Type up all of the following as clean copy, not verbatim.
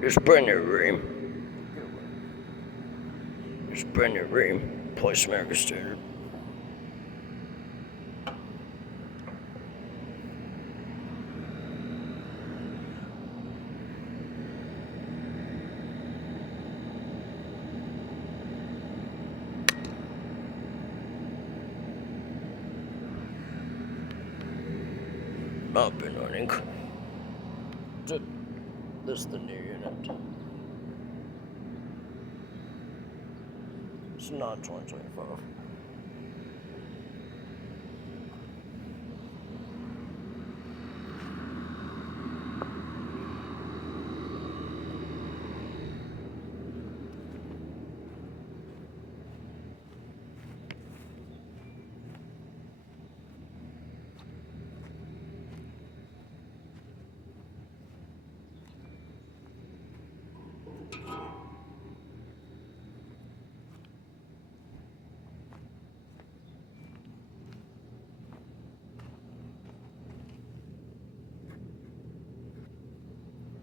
It's brand new room. It's brand new room. Place America Standard. I've been running. This is the new unit. It's not 2025.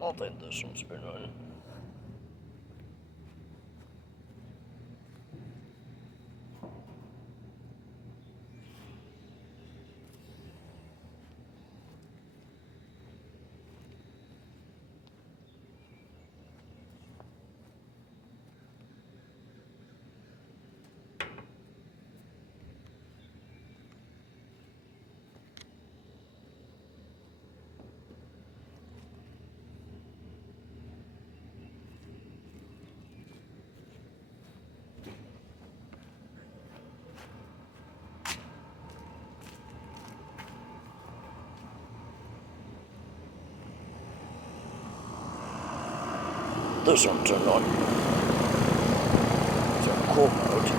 I think this one's been running. This one turned on. It's a cool mode.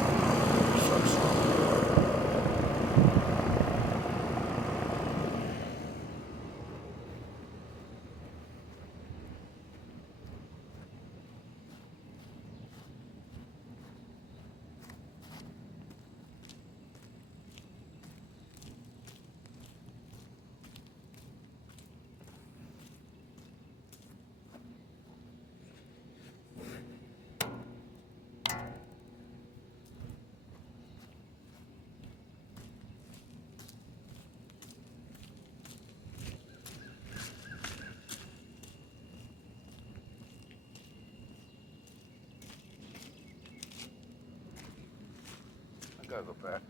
I gotta go back.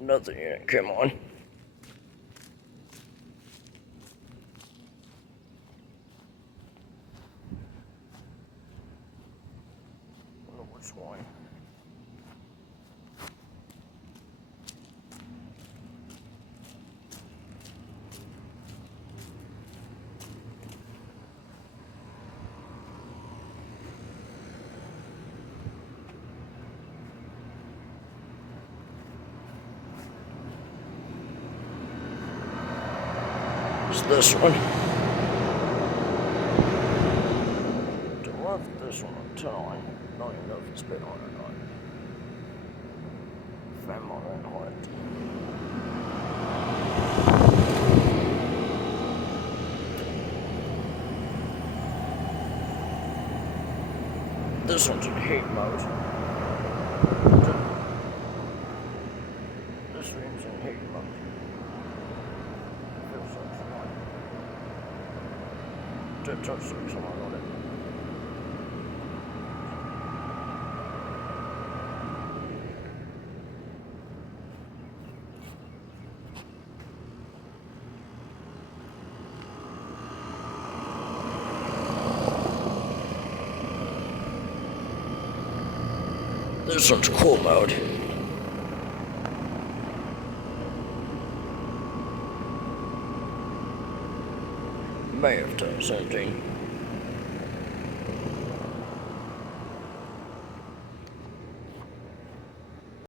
Nothing yet. Come on. I don't know which one. It's this one. To left this one on time. Don't even know if it's been on or not. Fem on that heart. This one's in heat mode. This room's in heat mode. Feels like fun. Don't touch someone on it. This one's cool mode. May have done something.